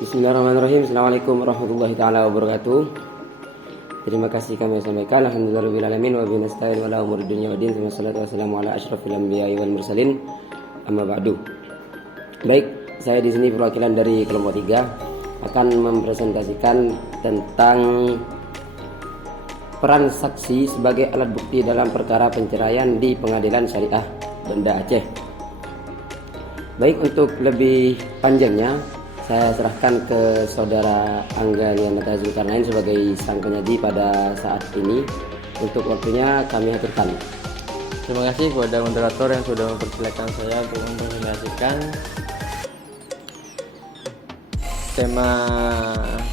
Bismillahirrahmanirrahim. Assalamualaikum warahmatullahi taala wabarakatuh. Terima kasih kami sampaikan. Alhamdulillahirabbil alamin wa bihi nasta'in wa la umuri dunya waddin. Wassalatu wassalamu ala asyrafil anbiya'i wal mursalin. Amma ba'du. Baik, saya di sini perwakilan dari kelompok 3 akan mempresentasikan tentang peran saksi sebagai alat bukti dalam perkara perceraian di Pengadilan Syariah Banda Aceh. Baik, untuk lebih panjangnya saya serahkan ke saudara Angga Lianata Zulkarnain sebagai sang penyaji pada saat ini. Untuk waktunya kami haturkan. Terima kasih kepada moderator yang sudah mempersilahkan saya untuk mempresentasikan tema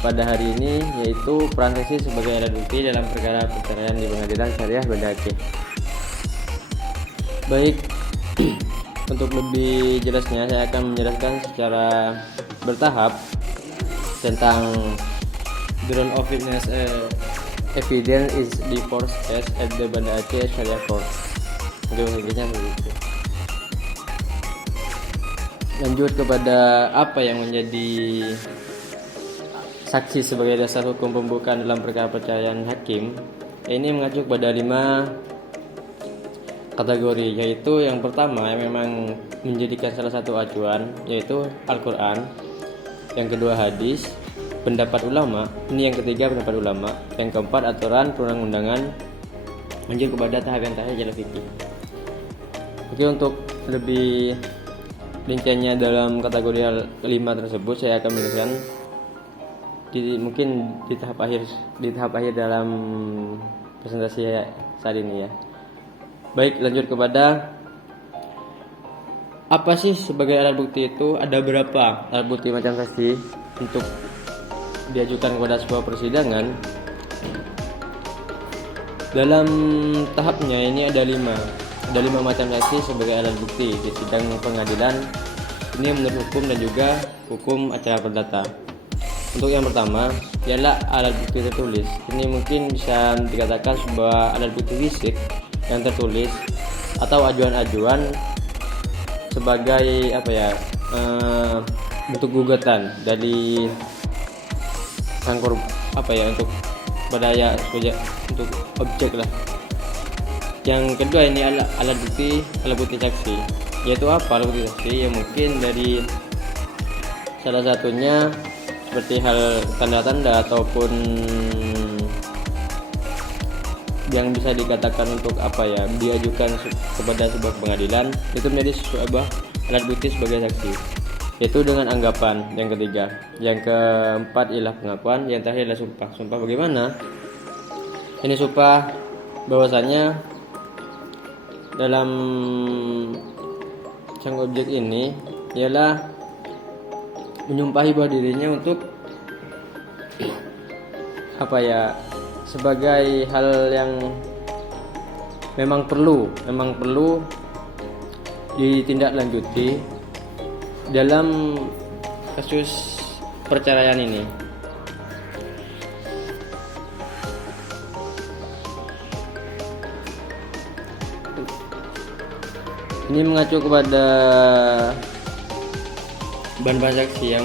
pada hari ini, yaitu peran saksi sebagai alat bukti dalam perkara perceraian di Pengadilan Syariah Banda Aceh. Baik, untuk lebih jelasnya saya akan menjelaskan secara bertahap tentang the role of witness evidence is the first case at the Banda Aceh Syariah Court. Intinya begitu. Lanjut kepada apa yang menjadi saksi sebagai dasar hukum pembukaan dalam perkara perceraian hakim. Ini mengacu pada 5 kategori, yaitu yang pertama yang memang menjadikan salah satu acuan, yaitu Al-Quran. Yang kedua hadis, pendapat ulama. Ini yang ketiga pendapat ulama. Yang keempat aturan perundang-undangan. Lanjut kepada tahapan-tahapan jalur fikih. Oke, untuk lebih rinciannya dalam kategori 5 tersebut saya akan menjelaskan mungkin di tahap akhir dalam presentasi saat ini ya. Baik, lanjut kepada apa sih sebagai alat bukti itu? Ada berapa alat bukti macam saksi untuk diajukan kepada sebuah persidangan? Dalam tahapnya ini ada 5 macam saksi sebagai alat bukti di sidang pengadilan. Ini menurut hukum dan juga hukum acara perdata. Untuk yang pertama ialah alat bukti tertulis. Ini mungkin bisa dikatakan sebuah alat bukti fisik yang tertulis atau ajuan-ajuan sebagai bentuk gugatan dari sang untuk berdaya untuk objek lah. Yang kedua ini adalah alat bukti saksi. Yaitu apa alat bukti saksi? Ya mungkin dari salah satunya seperti hal tanda-tanda ataupun yang bisa dikatakan untuk diajukan kepada sebuah pengadilan, itu menjadi sebuah alat bukti sebagai saksi, yaitu dengan anggapan. Yang ketiga, yang keempat ialah pengakuan, yang terakhir adalah sumpah bagaimana? Ini sumpah bahwasanya dalam sang objek ini ialah menyumpahi bahwa dirinya untuk sebagai hal yang memang perlu ditindaklanjuti dalam kasus perceraian ini. Ini mengacu kepada bahan saksi yang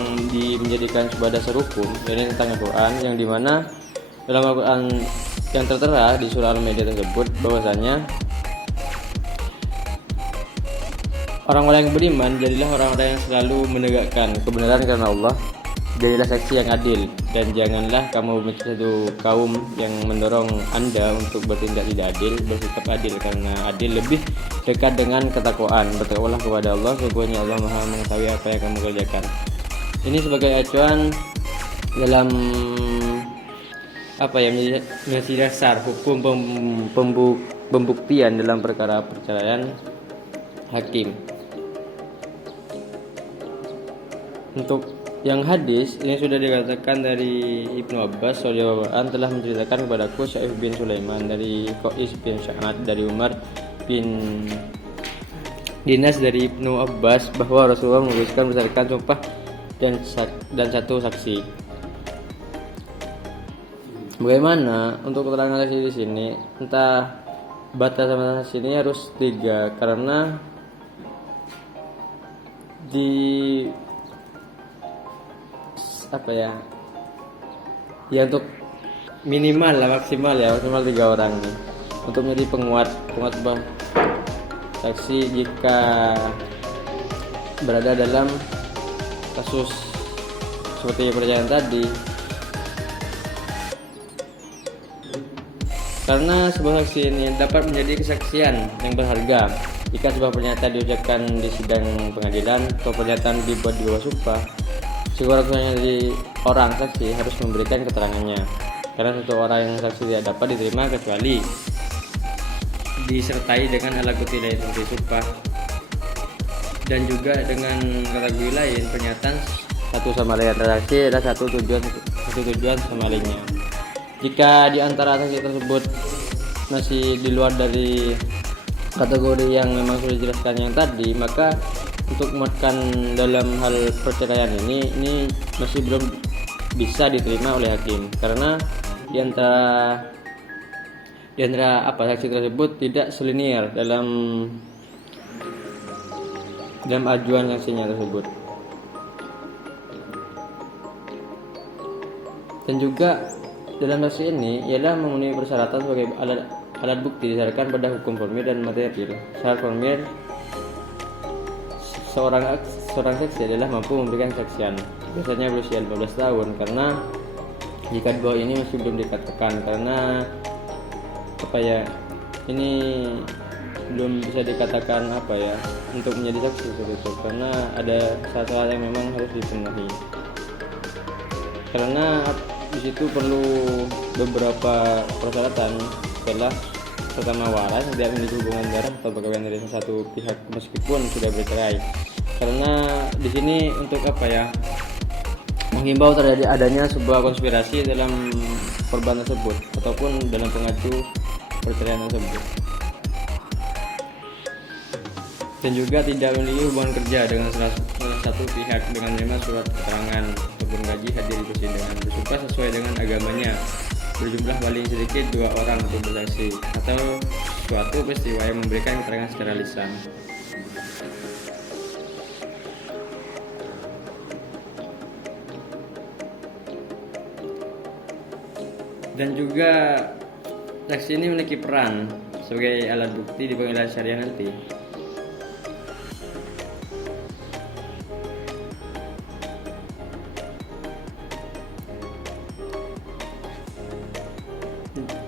menjadikan sebuah dasar hukum, yaitu tentang Al-Quran, yang dimana dalam Al-Quran yang tertera di surah Al-Maidah tersebut bahwasanya orang-orang yang beriman jadilah orang-orang yang selalu menegakkan kebenaran karena Allah, jadilah saksi yang adil, dan janganlah kamu membenci satu kaum yang mendorong Anda untuk bertindak tidak adil, bersikap adil, karena adil lebih dekat dengan ketakwaan. Bertakwalah kepada Allah, sesungguhnya Allah Maha mengetahui apa yang kamu kerjakan. Ini sebagai acuan dalam menjadi dasar hukum pembuktian dalam perkara perceraian hakim. Untuk yang hadis ini sudah dikatakan dari Ibnu Abbas radhiyallahu anhu telah menceritakan kepadaku Syaif bin Sulaiman dari Qais bin Sya'ad dari Umar bin Dinas dari Ibnu Abbas bahwa Rasulullah menuliskan berdasarkan sumpah dan satu saksi. Bagaimana untuk keterangan saksi di sini? Entah batas saksi ini harus 3 karena di apa ya, ya untuk minimal lah, maksimal 3 orang nih untuk menjadi penguat sebuah saksi jika berada dalam kasus seperti percayaan tadi. Karena sebuah saksi ini dapat menjadi kesaksian yang berharga jika sebuah pernyataan diucapkan di sidang pengadilan atau pernyataan dibuat di bawah sumpah. Sekurang-kurangnya dari orang saksi harus memberikan keterangannya, karena satu orang yang saksi tidak dapat diterima kecuali disertai dengan alat bukti lain seperti sumpah dan juga dengan kategori lain pernyataan satu sama lain transaksi ada satu tujuan sama lainnya. Jika di antara saksi tersebut masih di luar dari kategori yang memang sudah dijelaskan yang tadi, maka untuk memuatkan dalam hal perceraian ini masih belum bisa diterima oleh hakim, karena di antara saksi tersebut tidak selinier dalam ajuan saksinya tersebut. Dan juga dalam saksi ini ialah memenuhi persyaratan sebagai alat bukti didasarkan pada hukum formil dan material. Syarat formil seorang saksi adalah mampu memberikan kesaksian, biasanya berusia 15 tahun, karena jika di bawah ini masih belum dikatakan, karena ini belum bisa dikatakan untuk menjadi saksi seperti itu, karena ada syarat-syarat yang memang harus dipenuhi. Karena di situ perlu beberapa persyaratan, adalah pertama waras, tidak memiliki hubungan darah atau perkawinan dari salah satu pihak meskipun sudah bercerai. Karena di sini untuk menghimbau terjadi adanya sebuah konspirasi dalam korban tersebut ataupun dalam pengacu perceraian tersebut. Dan juga tidak memiliki hubungan kerja dengan salah satu pihak dengan menerima surat keterangan ataupun gaji hadir di persidangan, bersumpah sesuai dengan agamanya, berjumlah paling sedikit 2 orang untuk bersaksi, atau suatu peristiwa yang memberikan keterangan secara lisan. Dan juga saksi ini memiliki peran sebagai alat bukti di pengadilan syariah nanti.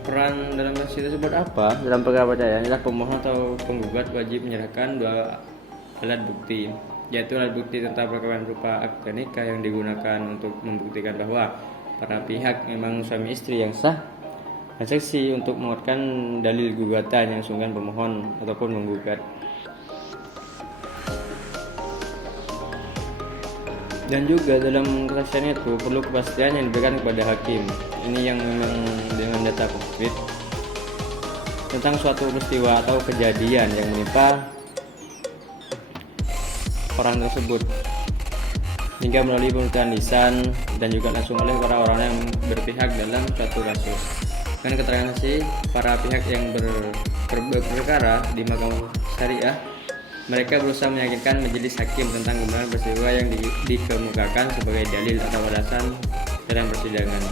Peran dalam saksi tersebut apa? Dalam perkara perceraian adalah pemohon atau penggugat wajib menyerahkan 2 alat bukti, yaitu alat bukti tentang perkawinan berupa akte nikah yang digunakan untuk membuktikan bahwa para pihak memang suami istri yang sah, dan saksi untuk menguatkan dalil gugatan yang diajukan pemohon ataupun menggugat. Dan juga dalam kesaksian itu perlu kepastian yang diberikan kepada hakim. Ini yang memang dengan data konkret tentang suatu peristiwa atau kejadian yang menimpa orang tersebut, hingga melalui pembuktian lisan dan juga langsung oleh para orang yang berpihak dalam suatu kasus. Dengan keterangan saksi para pihak yang berperkara di mahkamah syariah, mereka berusaha meyakinkan majelis hakim tentang kebenaran peristiwa yang dikemukakan sebagai dalil atau alasan dalam persidangan.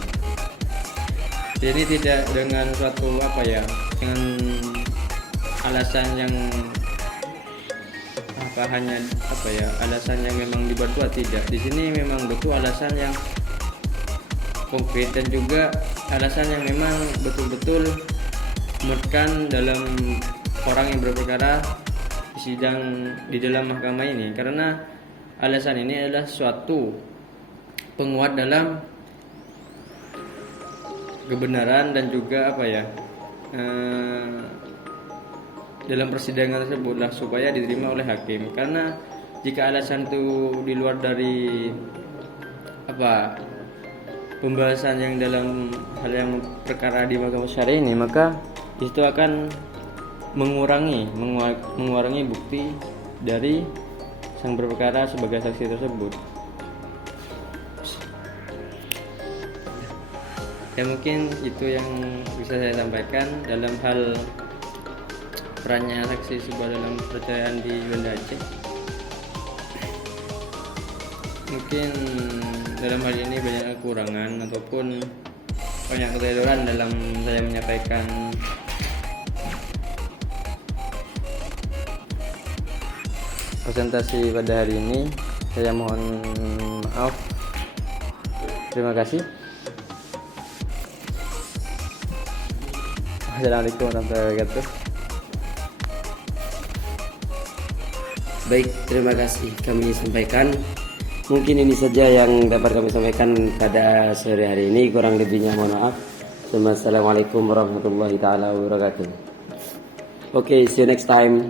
Jadi tidak dengan suatu dengan alasan yang alasan yang memang dibuat-buat, tidak. Di sini memang betul alasan yang konkret dan juga alasan yang memang betul-betul menekan dalam orang yang berperkara di sidang di dalam mahkamah ini, karena alasan ini adalah suatu penguat dalam kebenaran dan juga dalam persidangan tersebut lah, supaya diterima oleh hakim. Karena jika alasan itu di luar dari pembahasan yang dalam hal yang perkara di mahkamah syariah ini, maka itu akan mengurangi bukti dari sang berperkara sebagai saksi tersebut. Ya mungkin itu yang bisa saya sampaikan dalam hal perannya saksi sebuah dalam perceraian di Banda Aceh. Mungkin dalam hal ini banyak kekurangan ataupun banyak keteledoran dalam saya menyampaikan presentasi pada hari ini. Saya mohon maaf. Terima kasih. Assalamualaikum warahmatullahi wabarakatuh. Baik, terima kasih kami sampaikan. Mungkin ini saja yang dapat kami sampaikan pada sore hari ini. Kurang lebihnya mohon maaf. Assalamualaikum warahmatullahi taala wabarakatuh. Okay, see you next time.